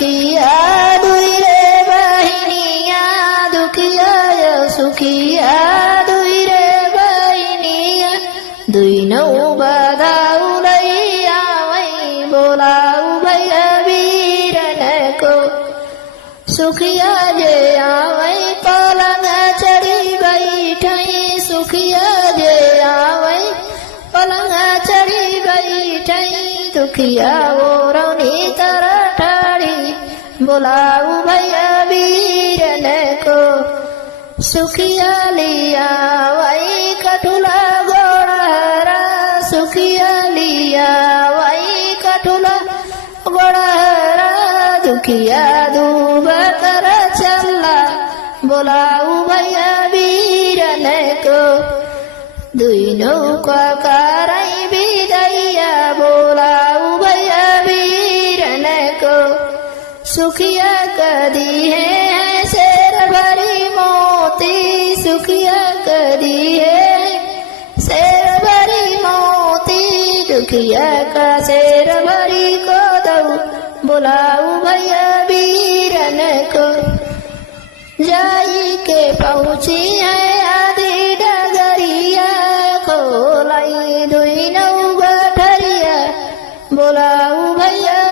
सुखिया दुई रे बहिनिया दुखिया सुखिया दुई रे बहिनिया दुई नौ बधाऊ लैया वही बोलाऊ भैया वीरन को सुखिया जे आवै पलंग चढ़ी बैठई सुखिया जे आवै पलंग चढ़ी बैठई दुखिया वो रौनी तरह ठाड़ी बोलाऊ भैया वीरन को सुखिया लिया वही कठुला गोड़हरा सुखिया लिया वही कठुला गोड़हरा दुखिया दूब कर चला बोलाऊ भैया वीरन को दुई नौका कराई विदैया बोलाऊ भैया वीरन को सुखिया कदी है शेर भरी मोती सुखिया कदी है शेर भरी मोती दुखिया का शेर भरी को दऊ बोलाऊ भैया वीरन को जाई के पहुँची है